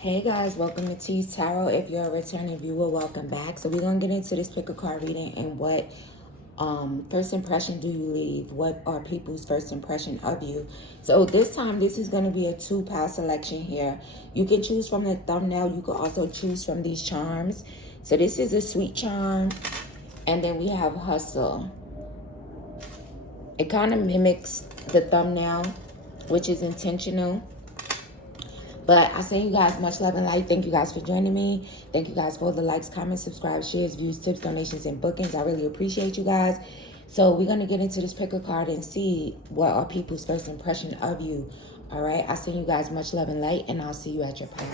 Hey guys, welcome to Teestarot. If you're a returning viewer, welcome back. So we're gonna get into this pick a card reading and what first impression do you leave? What are people's first impression of you? So this time this is gonna be a 2-pass selection here. You can choose from the thumbnail, you can also choose from these charms. So this is a sweet charm, and then we have hustle. It kind of mimics the thumbnail, which is intentional. But I send you guys much love and light. Thank you guys for joining me. Thank you guys for all the likes, comments, subscribes, shares, views, tips, donations, and bookings. I really appreciate you guys. So we're going to get into this pick a card and see what are people's first impression of you. All right. I send you guys much love and light, and I'll see you at your pile.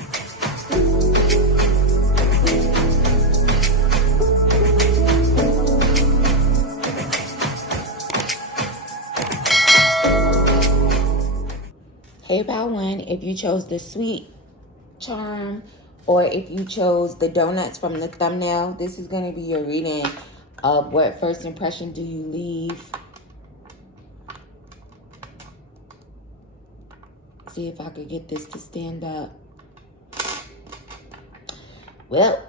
Hey, about one, if you chose the sweet charm or if you chose the donuts from the thumbnail, this is going to be your reading of what first impression do you leave. See if I could get this to stand up. Well,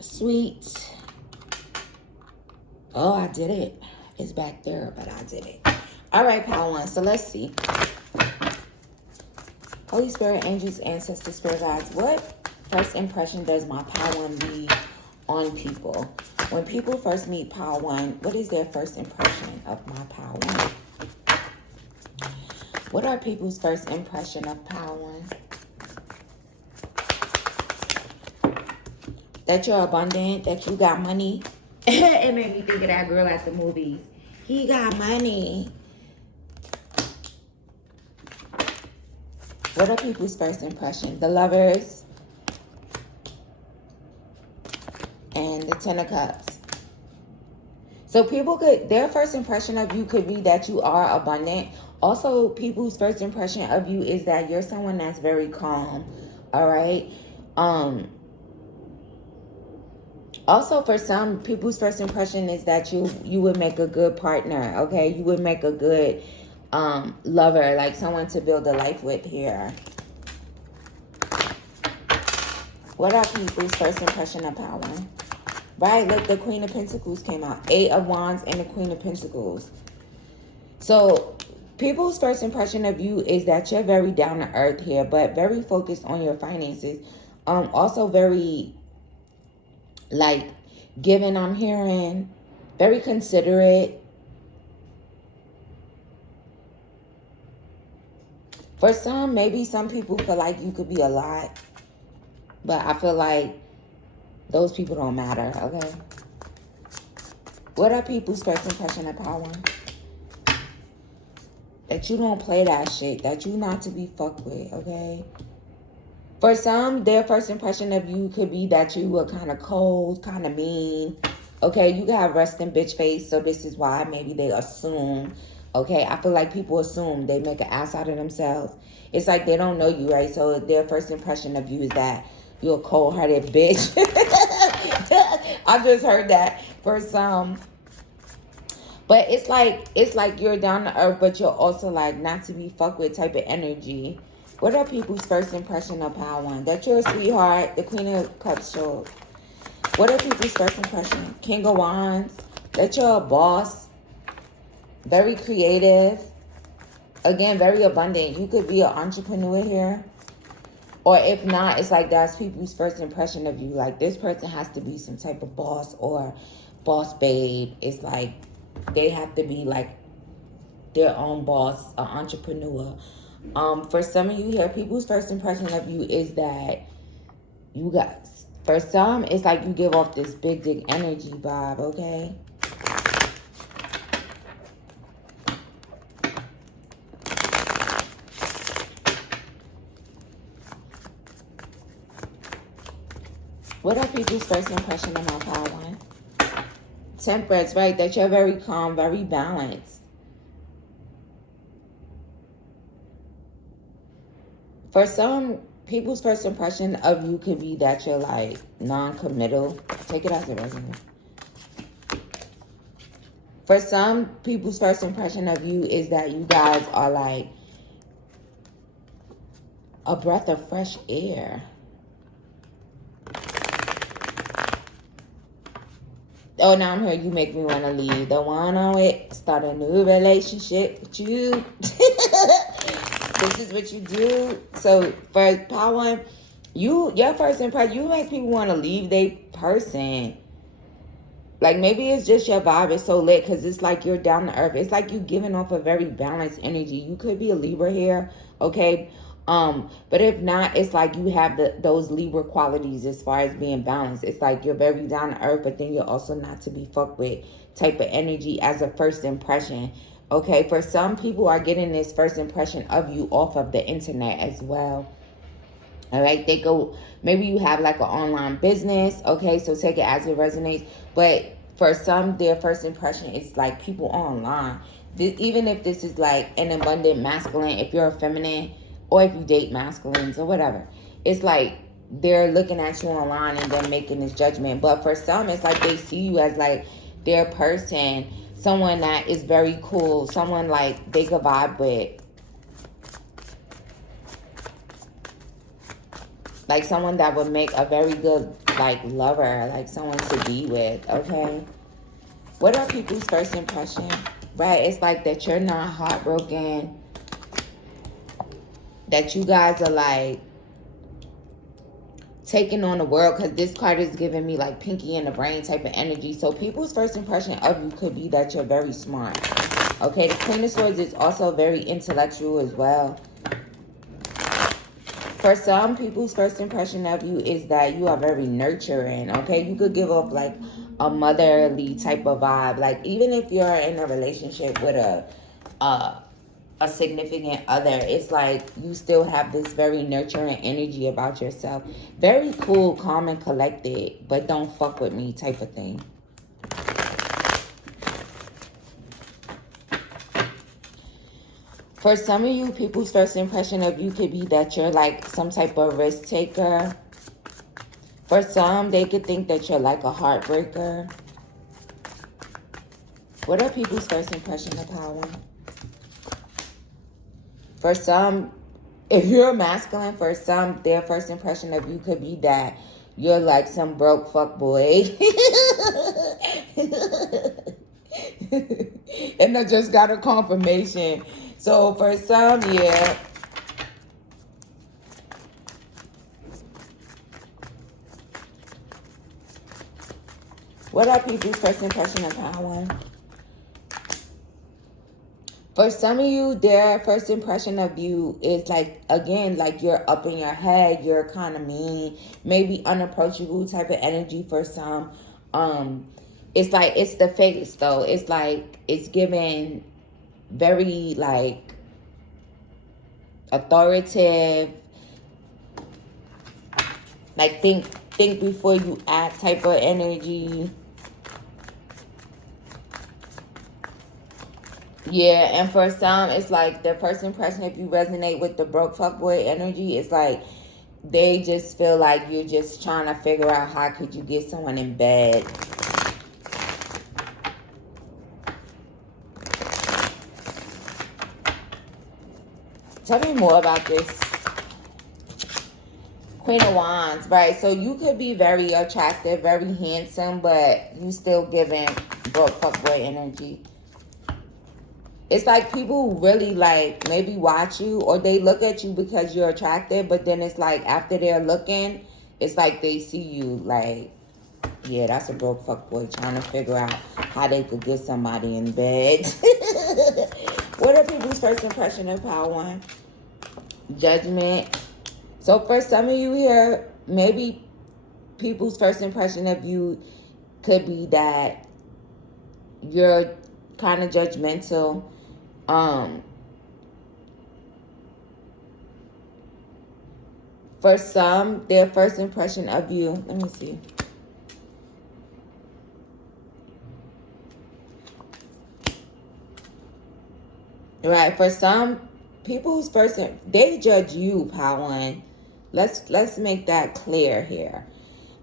sweet. Oh, I did it. It's back there, but I did it. All right, pile one. So let's see. Holy Spirit, angels, ancestors, spirit guides, what first impression does my pile one leave on people? When people first meet pile one, what is their first impression of my pile one? What are people's first impression of pile one? That you're abundant, that you got money. It made me think of that girl at the movies. He got money. What are people's first impression? The Lovers and the Ten of Cups. So people could, their first impression of you could be that you are abundant. Also, people's first impression of you is that you're someone that's very calm. All right. Also, for some, people's first impression is that you would make a good partner. Okay, you would make a good lover, like someone to build a life with here. What are people's first impression of power? Right, look, the Queen of Pentacles came out. 8 of Wands and the Queen of Pentacles. So people's first impression of you is that you're very down to earth here, but very focused on your finances. Also very like giving, I'm hearing, very considerate. For some, maybe some people feel like you could be a lot, but I feel like those people don't matter, okay? What are people's first impression of power? That you don't play that shit, that you not to be fucked with, okay? For some, their first impression of you could be that you were kind of cold, kind of mean, okay? You got resting bitch face, so this is why maybe they assume. Okay, I feel like people assume they make an ass out of themselves. It's like they don't know you, right? So their first impression of you is that you're a cold-hearted bitch. I just heard that for some. But it's like you're down to earth, but you're also like not to be fucked with type of energy. What are people's first impression of power one? That you're a sweetheart. The Queen of Cups showed. What are people's first impression? King of Wands. That you're a boss. Very creative. Again, very abundant. You could be an entrepreneur here. Or if not, it's like that's people's first impression of you. Like this person has to be some type of boss or boss babe. It's like they have to be like their own boss, an entrepreneur. For some of you here, people's first impression of you is that you got, for some, it's like you give off this big dick energy vibe, okay? What are people's first impression of my power one? Temperance, right? That you're very calm, very balanced. For some, people's first impression of you could be that you're like non-committal. Take it as a resume. For some, people's first impression of you is that you guys are like A breath of fresh air. Oh, now I'm here. You make me want to leave the one I'm with. Start a new relationship with you. This is what you do. So for power one, your first impression, you make people want to leave their person. Like maybe it's just your vibe is so lit because it's like you're down to earth. It's like you giving off a very balanced energy. You could be a Libra here, okay? But if not, it's like you have those Libra qualities as far as being balanced. It's like you're very down to earth, but then you're also not to be fucked with type of energy as a first impression. Okay, for some people are getting this first impression of you off of the internet as well. All right, they go, maybe you have like an online business. Okay, so take it as it resonates. But for some, their first impression is like people online. Even if this is like an abundant masculine, if you're a feminine, or if you date masculines or whatever, it's like they're looking at you online and then making this judgment. But for some, it's like they see you as like their person, someone that is very cool, someone like they could vibe with. Like someone that would make a very good like lover, like someone to be with, okay? What are people's first impression? Right, it's like that you're not heartbroken, that you guys are like taking on the world, because this card is giving me like pinky in the brain type of energy. So people's first impression of you could be that you're very smart. Okay, the Queen of Swords is also very intellectual as well. For some, people's first impression of you is that you are very nurturing, okay? You could give off like a motherly type of vibe. Like even if you're in a relationship with a significant other, it's like you still have this very nurturing energy about yourself. Very cool, calm, and collected, but don't fuck with me type of thing. For some of you, people's first impression of you could be that you're like some type of risk taker. For some, they could think that you're like a heartbreaker. What are people's first impression of power? For some, if you're masculine, for some, their first impression of you could be that you're like some broke fuck boy. And I just got a confirmation. So for some, yeah. What are people's first impression of power? For some of you, their first impression of you is like, again, like you're up in your head, you're kind of mean, maybe unapproachable type of energy for some. It's like, it's the face though. It's like, it's given very like authoritative, like think before you act type of energy. Yeah, and for some, it's like the first impression, if you resonate with the broke fuckboy energy, it's like they just feel like you're just trying to figure out how could you get someone in bed. Tell me more about this. Queen of Wands, right? So you could be very attractive, very handsome, but you still giving broke fuckboy energy. It's like people really like maybe watch you or they look at you because you're attractive, but then it's like after they're looking, it's like they see you like, yeah, that's a broke fuckboy trying to figure out how they could get somebody in bed. What are people's first impression of power? Judgment. So for some of you here, maybe people's first impression of you could be that you're kind of judgmental. For some, their first impression of you, let me see. Right, for some people's first, they judge you, Power. Let's make that clear here.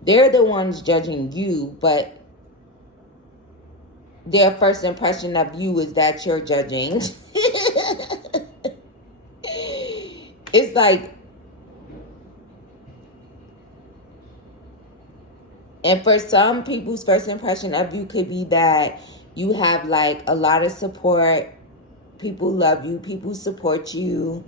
They're the ones judging you, but their first impression of you is that you're judging. It's like And for some, people's first impression of you could be that you have like a lot of support. People love you. People support you.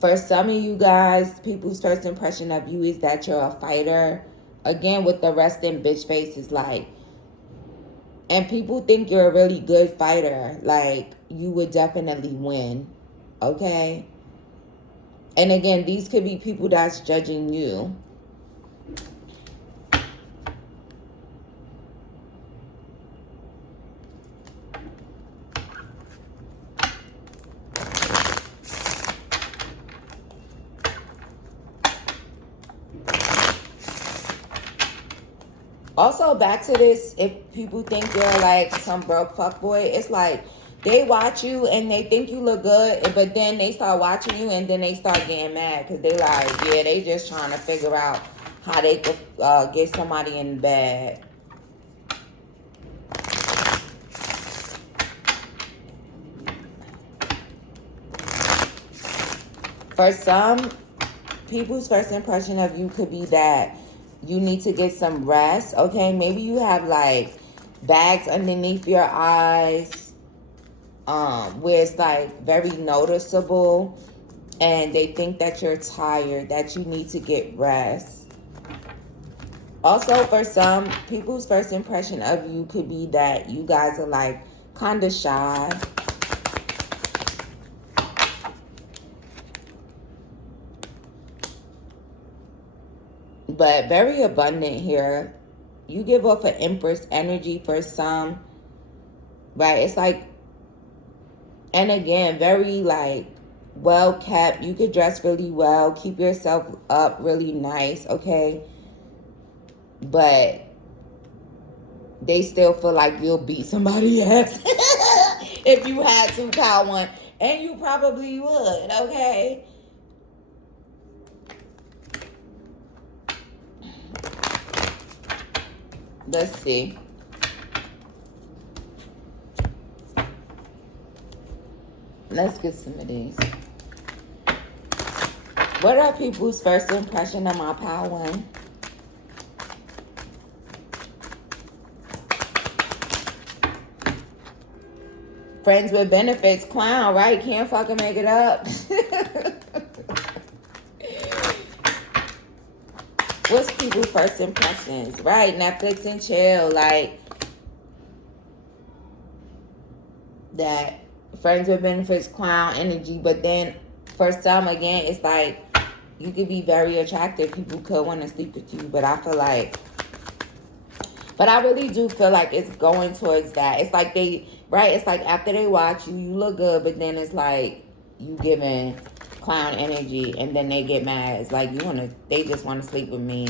For some of you guys, people's first impression of you is that you're a fighter. Again, with the resting bitch face is like, and people think you're a really good fighter. Like, you would definitely win. Okay? And again, these could be people that's judging you. Also, back to this, if people think you're like some broke fuckboy, it's like they watch you and they think you look good, but then they start watching you and then they start getting mad because they like, yeah, they just trying to figure out how they could get somebody in bed. For some, people's first impression of you could be that you need to get some rest, okay? Maybe you have like bags underneath your eyes, where it's like very noticeable, and they think that you're tired, that you need to get rest. Also, for some, people's first impression of you could be that you guys are like kind of shy. But very abundant here. You give off an Empress energy for some. Right? It's like, and again, very like well kept. You could dress really well. Keep yourself up really nice. Okay? But they still feel like you'll beat somebody ass if you had to, pile one. And you probably would. Okay? Let's see. Let's get some of these. What are people's first impression of my pile one? Friends with benefits, clown, right? Can't fucking make it up. What's people's first impressions? Right, Netflix and chill, like that. Friends with benefits, clown energy. But then for some, again, it's like you could be very attractive. People could want to sleep with you, but I feel like, but I really do feel like it's going towards that. It's like they, right? It's like after they watch you, you look good, but then it's like you giving clown energy, and then they get mad. It's like they just want to sleep with me,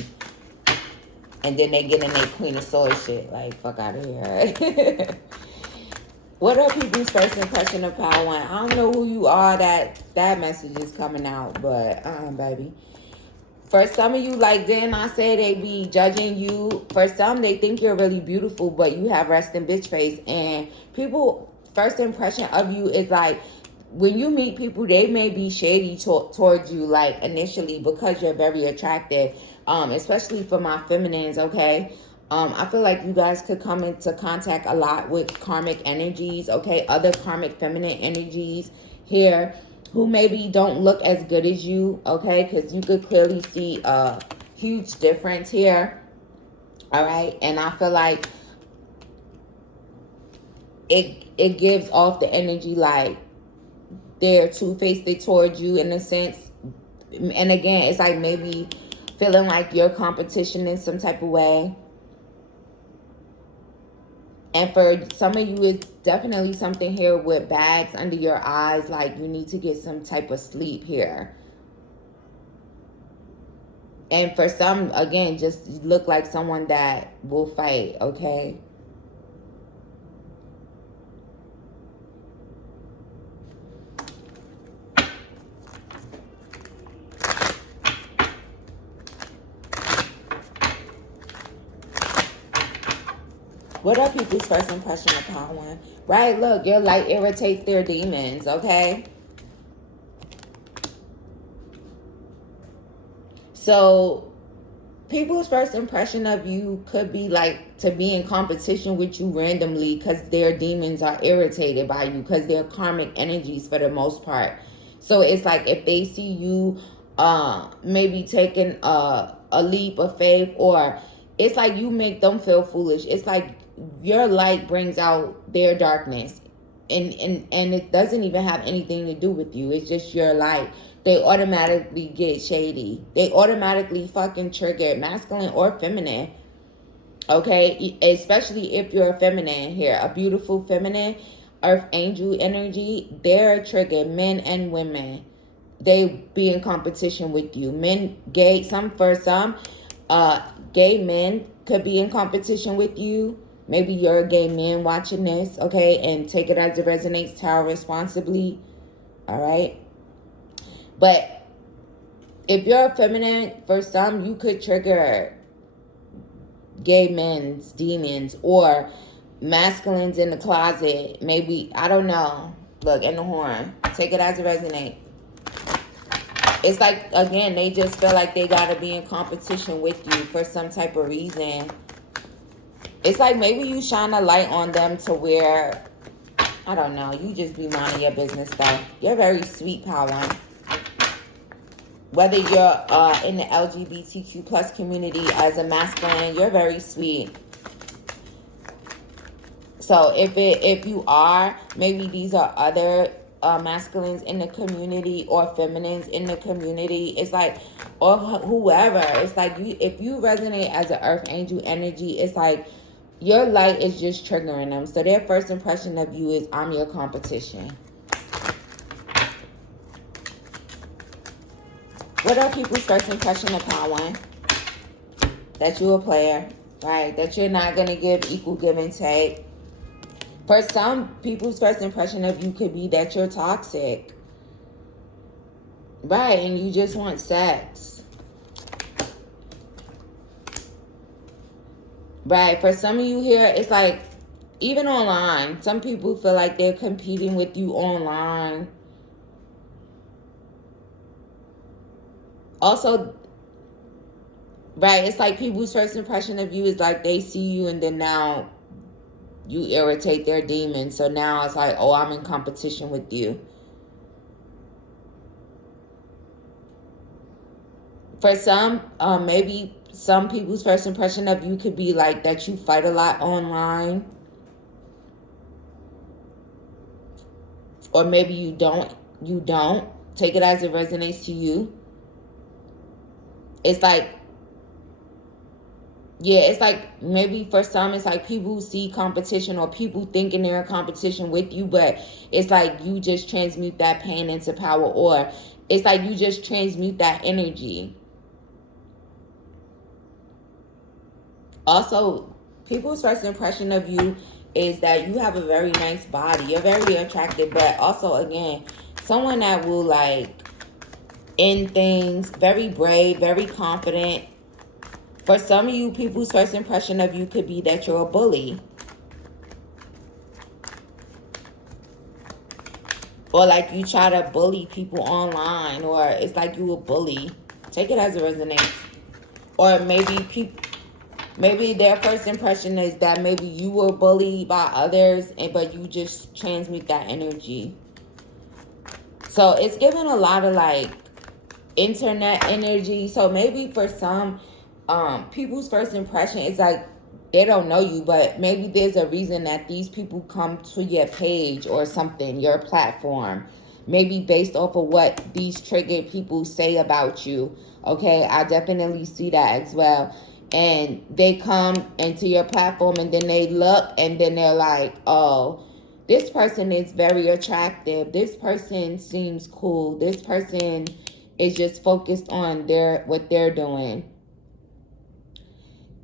and then they get in their Queen of Swords shit. Like, fuck out of here. What are people's first impression of Power One? I don't know who you are. That message is coming out, but baby. For some of you, like, didn't I say they be judging you? For some, they think you're really beautiful, but you have resting bitch face. And people, first impression of you is like, when you meet people, they may be shady towards you, like, initially, because you're very attractive, especially for my feminines, okay? I feel like you guys could come into contact a lot with karmic energies, okay? Other karmic feminine energies here who maybe don't look as good as you, okay? Because you could clearly see a huge difference here, all right? And I feel like it gives off the energy like they're two-faced towards you in a sense. And again, it's like maybe feeling like you're competition in some type of way. And for some of you, it's definitely something here with bags under your eyes. Like you need to get some type of sleep here. And for some, again, just look like someone that will fight, okay? What are people's first impression of Power One? Right, look, your light irritates their demons, okay? So, people's first impression of you could be like to be in competition with you randomly because their demons are irritated by you, because they're karmic energies for the most part. So it's like if they see you maybe taking a leap of faith, or it's like you make them feel foolish. It's like your light brings out their darkness, and it doesn't even have anything to do with you. It's just your light. They automatically get shady. They automatically fucking trigger masculine or feminine. Okay? Especially if you're a feminine here. A beautiful feminine, earth angel energy. They're triggered, men and women. They be in competition with you. Men, gay, for some, gay men could be in competition with you. Maybe you're a gay man watching this, okay? And take it as it resonates. Tarot responsibly. All right? But if you're a feminine, for some, you could trigger gay men's demons or masculines in the closet. Maybe, I don't know. Look, in the horn. Take it as it resonates. It's like, again, they just feel like they got to be in competition with you for some type of reason. It's like maybe you shine a light on them to where, I don't know, you just be minding your business stuff. You're very sweet, power. Whether you're in the LGBTQ plus community as a masculine, you're very sweet. So if you are, maybe these are other masculines in the community or feminines in the community. It's like, or whoever. It's like if you resonate as an earth angel energy, it's like your light is just triggering them. So their first impression of you is, I'm your competition. What are people's first impression upon one? That you're a player, right? That you're not going to give equal give and take. For some, people's first impression of you could be that you're toxic. Right, and you just want sex. Right, for some of you here, it's like, even online, some people feel like they're competing with you online. Also, right, it's like people's first impression of you is like they see you and then now you irritate their demons. So now it's like, oh, I'm in competition with you. For some, maybe some people's first impression of you could be like that you fight a lot online. Or maybe you don't. Take it as it resonates to you. It's like, yeah, it's like maybe for some, it's like people who see competition or people thinking they're in competition with you, but it's like you just transmute that pain into power, or it's like you just transmute that energy. Also, people's first impression of you is that you have a very nice body. You're very attractive, but also, again, someone that will like end things, very brave, very confident. For some of you, people's first impression of you could be that you're a bully. Or like you try to bully people online, or it's like you a bully. Take it as it resonates. Or maybe their first impression is that maybe you were bullied by others, but you just transmute that energy. So it's giving a lot of like internet energy. So maybe for some people's first impression is like they don't know you, but maybe there's a reason that these people come to your page or something, your platform, maybe based off of what these triggered people say about you. Okay, I definitely see that as well. And they come into your platform and then they look and then they're like, oh, this person is very attractive. This person seems cool. This person is just focused on what they're doing.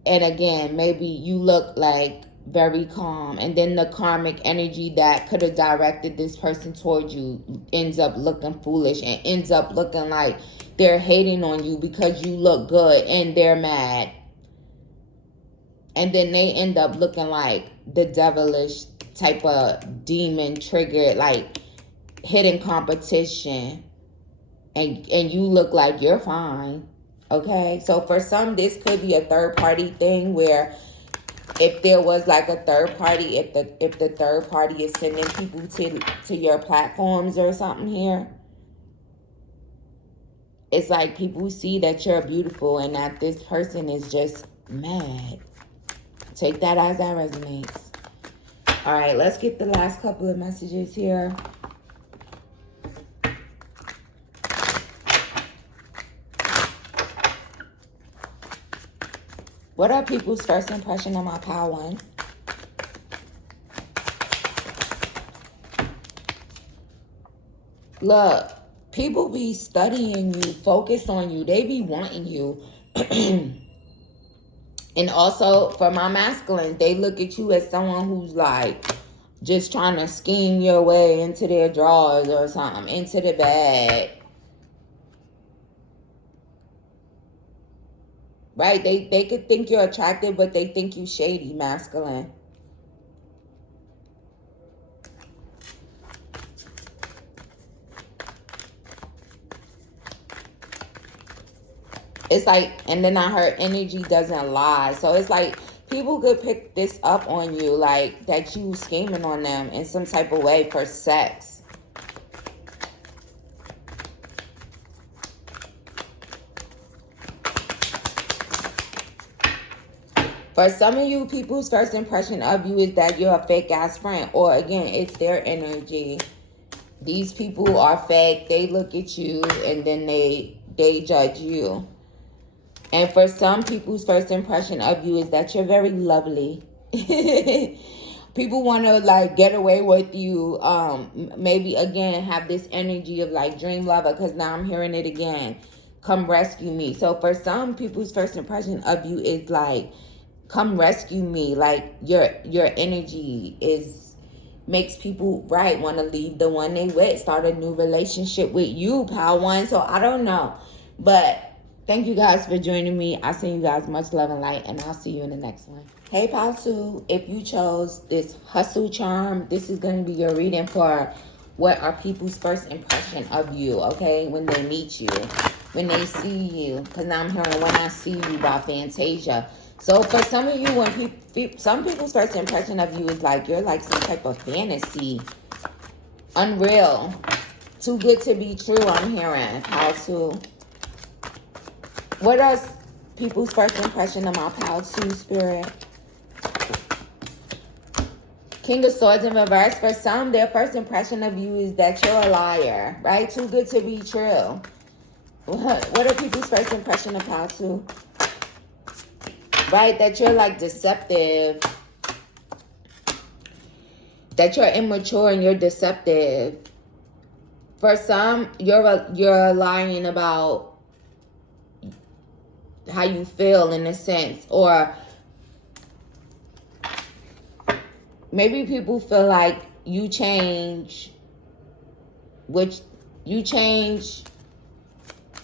And again, maybe you look like very calm. And then the karmic energy that could have directed this person towards you ends up looking foolish and ends up looking like they're hating on you because you look good and they're mad. And then they end up looking like the devilish type of demon triggered, like hidden competition. And you look like you're fine. Okay, so for some, this could be a third party thing where if there was like a third party, if the third party is sending people to your platforms or something here, it's like people see that you're beautiful and that this person is just mad. Take that as that resonates. All right, let's get the last couple of messages here. What are people's first impression of my pile one? Look, people be studying you, focused on you. They be wanting you. And also, for my masculines, they look at you as someone who's like just trying to scheme your way into their drawers or something, into the bed. Right? They could think you're attractive, but they think you shady, masculine. It's like, and then I heard energy doesn't lie. So it's like people could pick this up on you, like that you scheming on them in some type of way for sex. For some of you, people's first impression of you is that you're a fake ass friend. Or again, it's their energy. These people are fake. They look at you and then they judge you. And for some people's first impression of you is that you're very lovely. People want to like get away with you. Maybe again have this energy of like dream lover, because now I'm hearing it again. Come rescue me. So for some people's first impression of you is like, come rescue me. Like your energy makes people want to leave the one they with, start a new relationship with you, pal one. So I don't know, but thank you guys for joining me. I send you guys much love and light, and I'll see you in the next one. Hey, pal two, if you chose this hustle charm, this is going to be your reading for what are people's first impression of you, okay, when they meet you, when they see you. Because now I'm hearing When I See You by Fantasia. So for some of you, when some people's first impression of you is like you're like some type of fantasy, unreal, too good to be true. I'm hearing pal two. What are people's first impression of my pal two, spirit? King of Swords in reverse. For some, their first impression of you is that you're a liar, right? Too good to be true. What are people's first impression of pal two? Right, that you're like deceptive, that you're immature and you're deceptive. For some, you're lying about how you feel in a sense, or maybe people feel like you change,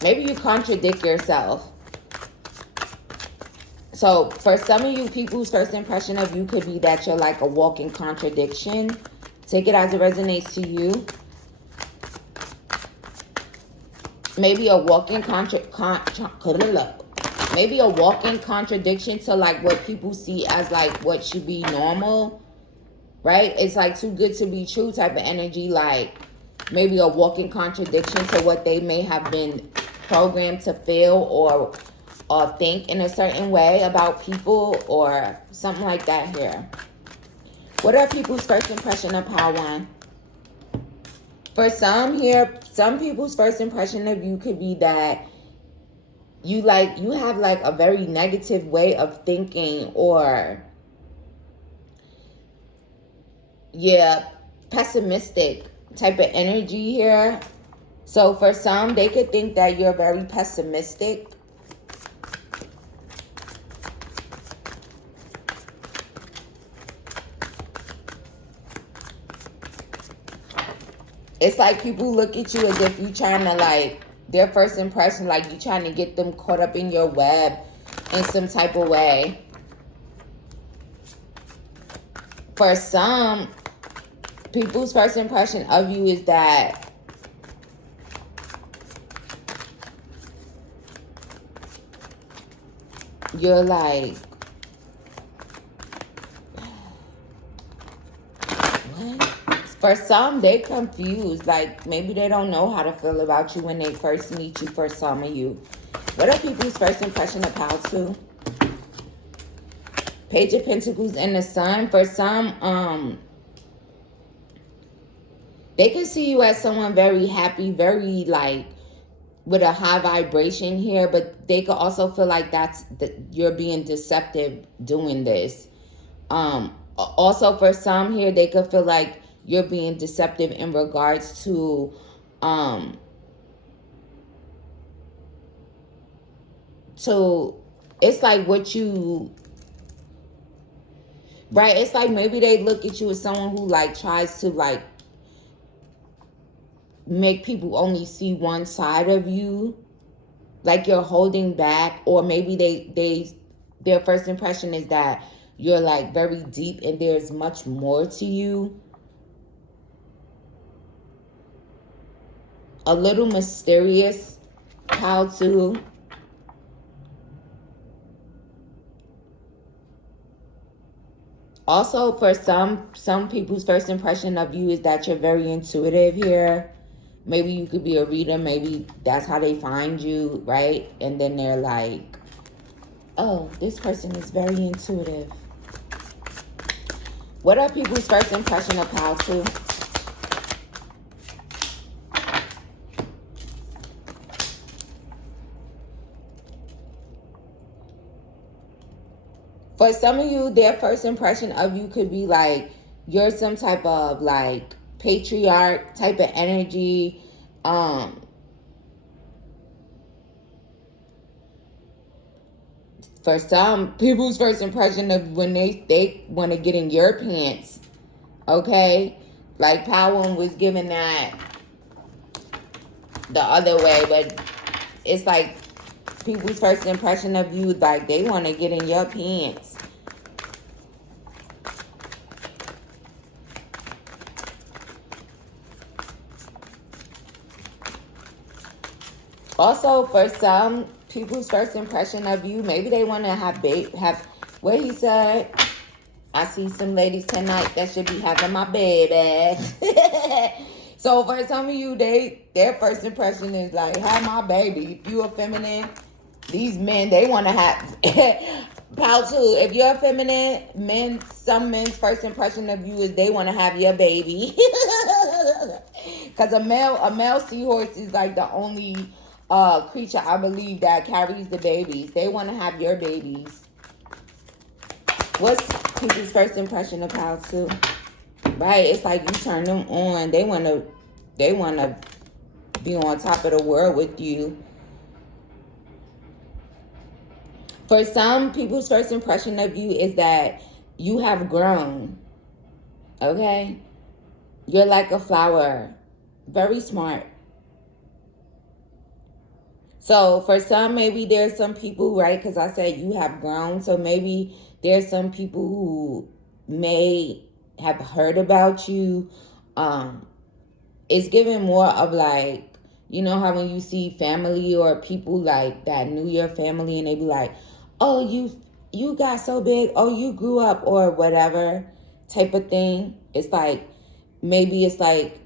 maybe you contradict yourself. So for some of you, people's first impression of you could be that you're like a walking contradiction. Take it as it resonates to you. Maybe a walking contradiction to like what people see as like what should be normal, right? It's like too good to be true type of energy. Like maybe a walking contradiction to what they may have been programmed to feel or think in a certain way about people or something like that here. What are people's first impression of pile one? For some here, some people's first impression of you could be that you have like a very negative way of thinking, or pessimistic type of energy here. So for some, they could think that you're very pessimistic. It's like people look at you as if you're trying to like, their first impression, like you're trying to get them caught up in your web in some type of way. For some, people's first impression of you is that you're like, what? For some, they confused. Like, maybe they don't know how to feel about you when they first meet you, for some of you. What are people's first impression of how to? Page of Pentacles and the Sun. For some, they can see you as someone very happy, very like with a high vibration here, but they could also feel like you're being deceptive doing this. Also for some here, they could feel like you're being deceptive in regards to it's like what you, right, it's like maybe they look at you as someone who like tries to like make people only see one side of you, like you're holding back, or maybe their first impression is that you're like very deep and there's much more to you. A little mysterious, how to. Also, for some people's first impression of you is that you're very intuitive here. Maybe you could be a reader. Maybe that's how they find you, right? And then they're like, oh, this person is very intuitive. What are people's first impression of how to? For some of you, their first impression of you could be like, you're some type of like patriarch type of energy. For some people's first impression of when they want to get in your pants, okay? Like Power was giving that the other way, but it's like people's first impression of you, like they want to get in your pants. Also, for some people's first impression of you, maybe they want to have what he said. I see some ladies tonight that should be having my baby. So for some of you, their first impression is like, have my baby. If you're feminine, these men, they want to have pal too. If you're feminine, some men's first impression of you is they want to have your baby. Because a male seahorse is like the only creature, I believe, that carries the babies. They want to have your babies. What's people's first impression of how to? Right, it's like you turn them on. They want to be on top of the world with you. For some people's first impression of you is that you have grown. Okay? You're like a flower. Very smart. So for some, maybe there's some people, right? Because I said you have grown. So maybe there's some people who may have heard about you. It's giving more of like, you know how when you see family or people like that knew your family and they be like, oh, you got so big, oh, you grew up, or whatever type of thing. It's like, maybe it's like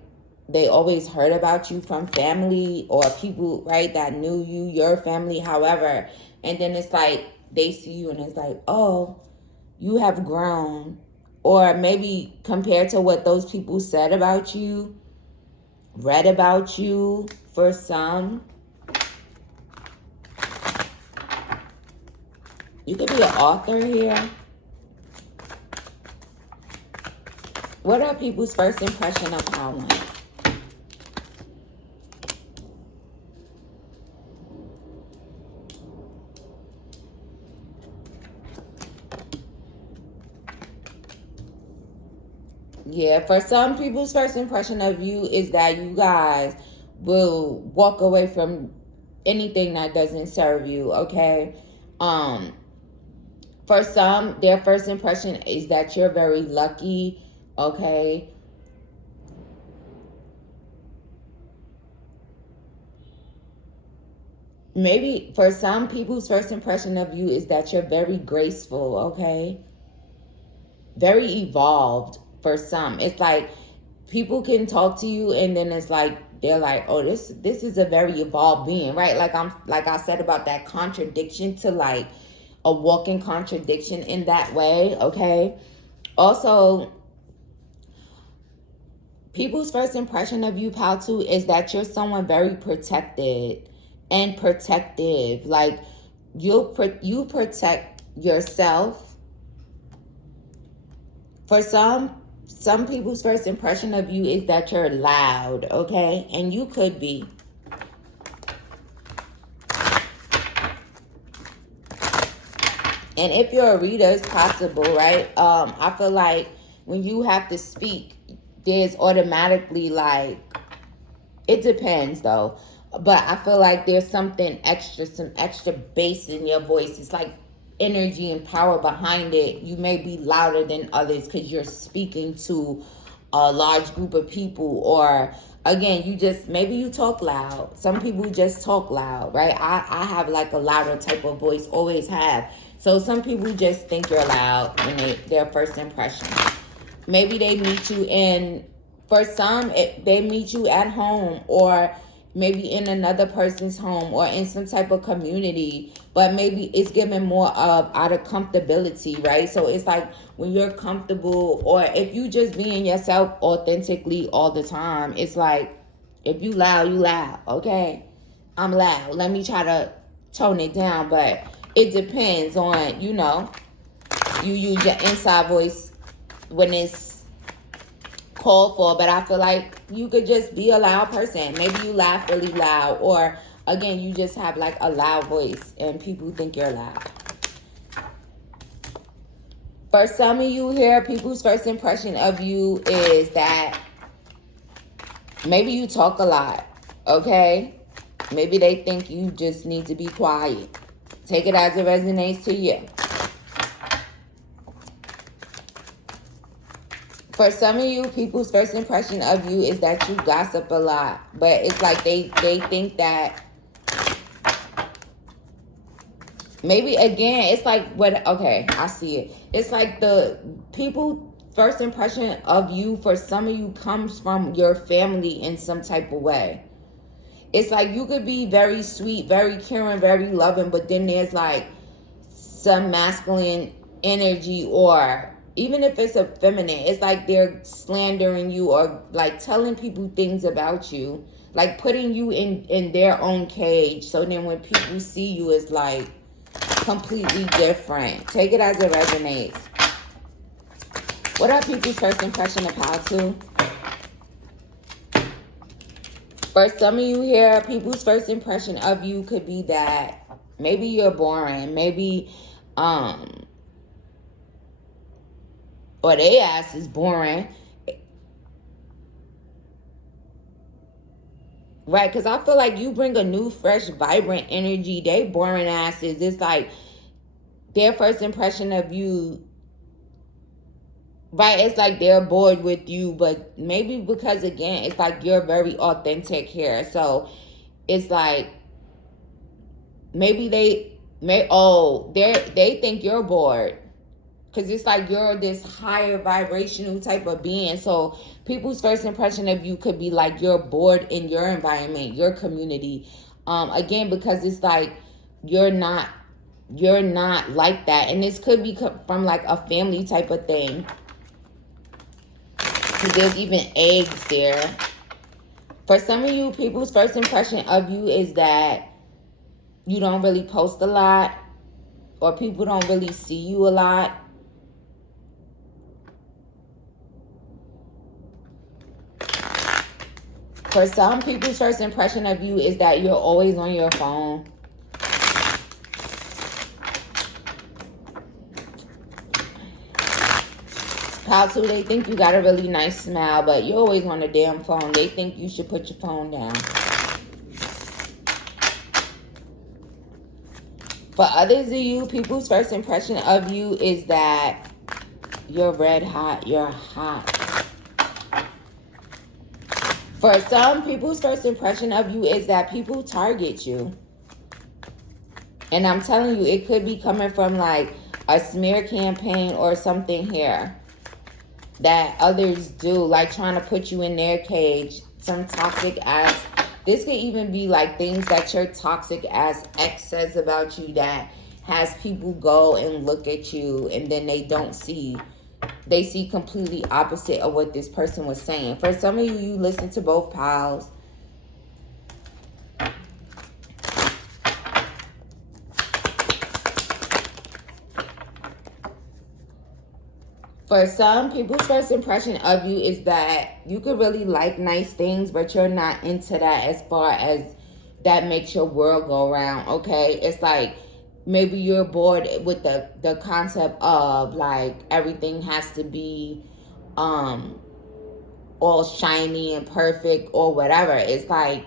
they always heard about you from family or people, right, that knew you, your family, however. And then it's like they see you and it's like, oh, you have grown. Or maybe compared to what those people said about you, read about you, for some. You could be an author here. What are people's first impression of Power? Yeah, for some people's first impression of you is that you guys will walk away from anything that doesn't serve you, okay? For some, their first impression is that you're very lucky, okay? maybe for some people's first impression of you is that you're very graceful, okay? Very evolved for some. It's like people can talk to you and then it's like they're like, oh, this is a very evolved being, right? Like I said about that contradiction, to like a walking contradiction in that way, okay? Also, people's first impression of you, pal, too, is that you're someone very protected and protective. Like you protect yourself. For some people's first impression of you is that you're loud, okay? And you could be. And if you're a reader, it's possible, right? I feel like when you have to speak, there's automatically like, it depends though. But I feel like there's something extra, some extra bass in your voice. It's like energy and power behind it. You may be louder than others because you're speaking to a large group of people, or again, maybe you talk loud. Some people just talk loud, right? I have like a louder type of voice, always have. So some people just think you're loud when their first impression. Maybe they meet you for some, they meet you at home, or maybe in another person's home, or in some type of community, but maybe it's given more of out of comfortability, right? So it's like when you're comfortable, or if you just being yourself authentically all the time, it's like, if you loud, you loud, okay? I'm loud. Let me try to tone it down, but it depends on, you use your inside voice when it's called for. But I feel like you could just be a loud person. Maybe you laugh really loud, or again, you just have like a loud voice and people think you're loud. For some of you here, people's first impression of you is that maybe you talk a lot, okay? Maybe they think you just need to be quiet. Take it as it resonates to you. For some of you, people's first impression of you is that you gossip a lot. But it's like they think that, maybe again, it's like okay, I see it. It's like the people first impression of you, for some of you, comes from your family in some type of way. It's like you could be very sweet, very caring, very loving, but then there's like some masculine energy, or even if it's a feminine, it's like they're slandering you, or like telling people things about you, like putting you in their own cage. So then when people see you, it's like completely different. Take it as it resonates. What are people's first impression of how to? For some of you here, people's first impression of you could be that maybe you're boring, maybe or they ass is boring, right? Because I feel like you bring a new, fresh, vibrant energy. They boring asses. It's like their first impression of you, right? It's like they're bored with you, but maybe because, again, it's like you're very authentic here. So it's like maybe they think you're bored. Because it's like you're this higher vibrational type of being. So people's first impression of you could be like you're bored in your environment, your community. Again, because it's like you're not like that. And this could be from like a family type of thing. Because there's even eggs there. For some of you, people's first impression of you is that you don't really post a lot, or people don't really see you a lot. For some, people's first impression of you is that you're always on your phone. How to, they think you got a really nice smile, but you're always on the damn phone. They think you should put your phone down. For others of you, people's first impression of you is that you're red hot, you're hot. For some, people's first impression of you is that people target you. And I'm telling you, it could be coming from like a smear campaign or something here that others do, like trying to put you in their cage. Some toxic ass. This could even be like things that your toxic ass ex says about you that has people go and look at you and then they don't see. They see completely opposite of what this person was saying. For some of you, you listen to both piles. For some, people's first impression of you is that you could really like nice things, but you're not into that as far as that makes your world go round, okay? It's like maybe you're bored with the concept of like everything has to be all shiny and perfect or whatever. It's like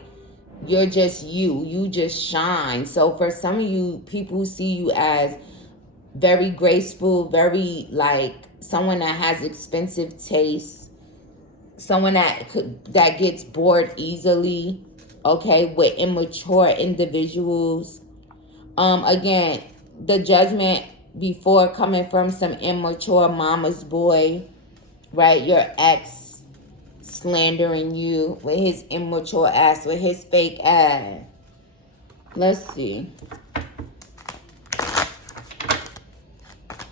you're just you just shine. So for some of you, people see you as very graceful, very like someone that has expensive taste, someone that gets bored easily, okay, with immature individuals. Again, the judgment before coming from some immature mama's boy, right? Your ex slandering you with his immature ass, with his fake ass. Let's see.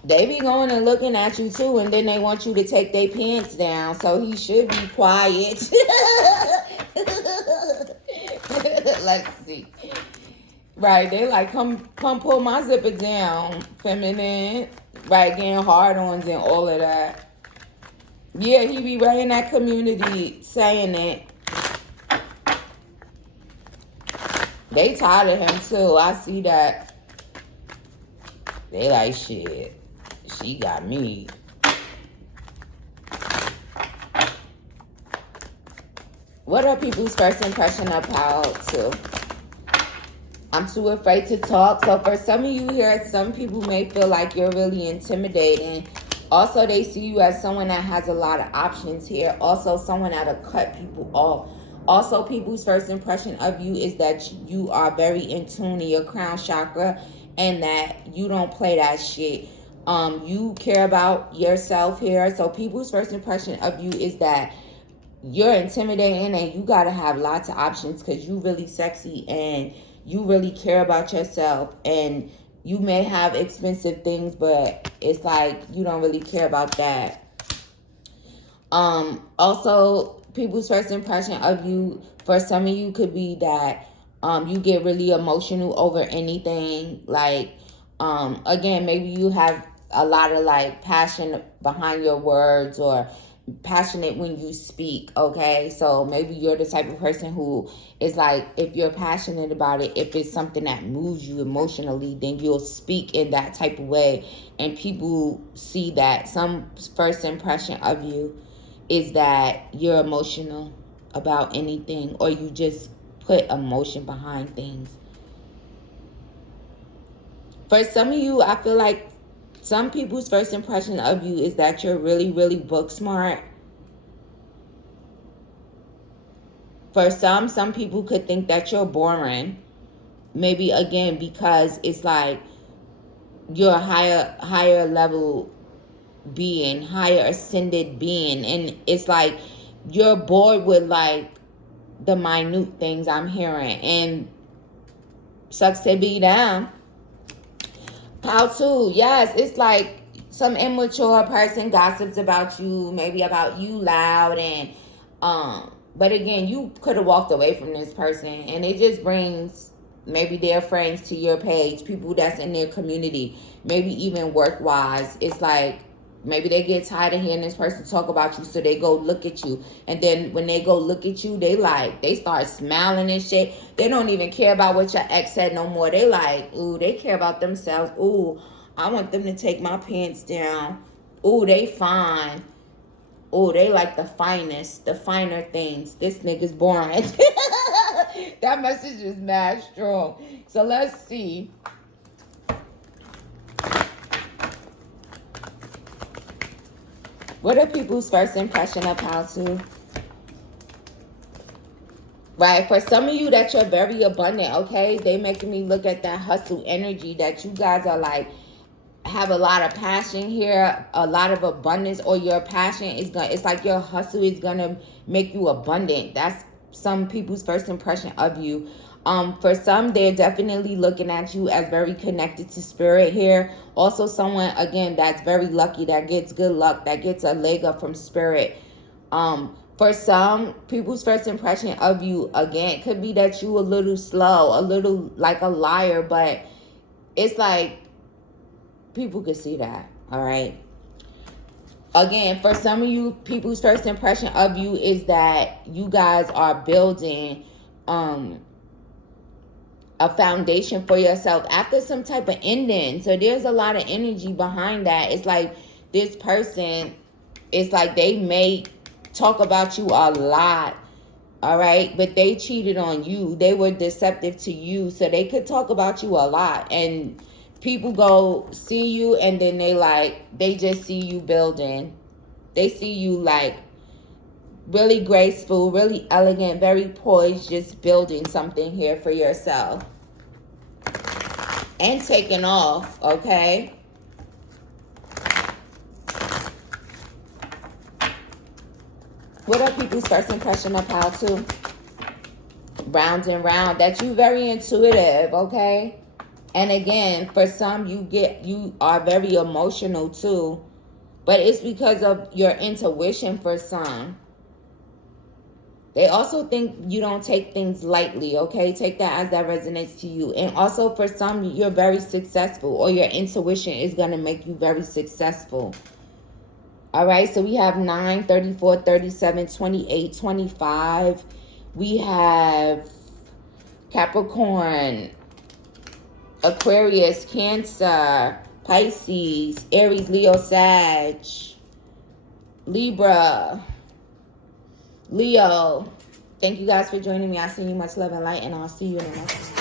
They be going and looking at you too, and then they want you to take their pants down, so he should be quiet. Let's see. Right, they like, come pull my zipper down, feminine. Right, getting hard-ons and all of that. Yeah, he be right in that community saying it. They tired of him too, I see that. They like, shit. She got me. What are people's first impression of power too? I'm too afraid to talk. So for some of you here, some people may feel like you're really intimidating. Also, they see you as someone that has a lot of options here. Also, someone that'll cut people off. Also, people's first impression of you is that you are very in tune to your crown chakra and that you don't play that shit. You care about yourself here. So people's first impression of you is that you're intimidating and you gotta have lots of options because you really sexy and you really care about yourself. And you may have expensive things, but it's like you don't really care about that. Also, people's first impression of you, for some of you, could be that you get really emotional over anything. Like, again, maybe you have a lot of like passion behind your words or passionate when you speak, okay? So maybe you're the type of person who is like, if you're passionate about it, if it's something that moves you emotionally, then you'll speak in that type of way. And people see that. Some first impression of you is that you're emotional about anything, or you just put emotion behind things. For some of you, I feel like some people's first impression of you is that you're really, really book smart. For some people could think that you're boring. Maybe, again, because it's like you're a higher level being, higher ascended being. And it's like you're bored with like the minute things I'm hearing. And sucks to be them. How to? Yes, it's like some immature person gossips about you, maybe about you loud, and but again, you could have walked away from this person, and it just brings maybe their friends to your page, people that's in their community, maybe even work wise. It's like maybe they get tired of hearing this person talk about you, so they go look at you. And then when they go look at you, they start smiling and shit. They don't even care about what your ex said no more. They like, ooh, they care about themselves. Ooh, I want them to take my pants down. Ooh, they fine. Ooh, they like the finest, the finer things. This nigga's boring. That message is mad strong. So let's see. What are people's first impression of how to? Right? For some of you that you're very abundant, okay? They making me look at that hustle energy that you guys are like, have a lot of passion here, a lot of abundance, or your passion is gonna, it's like your hustle is gonna make you abundant. That's some people's first impression of you. For some, they're definitely looking at you as very connected to spirit here. Also someone, again, that's very lucky, that gets good luck, that gets a leg up from spirit. For some people's first impression of you, again, could be that you a little slow, a little like a liar, but it's like people could see that, all right? Again, for some of you, people's first impression of you is that you guys are building a foundation for yourself after some type of ending. So there's a lot of energy behind that. It's like this person, it's like they may talk about you a lot, all right? But they cheated on you. They were deceptive to you. So they could talk about you a lot. And people go see you and then they just see you building. They see you like really graceful, really elegant, very poised, just building something here for yourself. And taking off, okay? What are people's first impression of how to? Round and round. That you very intuitive, okay? And again, for some, you are very emotional too. But it's because of your intuition for some. They also think you don't take things lightly, okay? Take that as that resonates to you. And also for some, you're very successful, or your intuition is going to make you very successful. All right, so we have 9, 34, 37, 28, 25. We have Capricorn, Aquarius, Cancer, Pisces, Aries, Leo, Sag, Libra, Leo. Thank you guys for joining me. I send you much love and light, and I'll see you in the next one.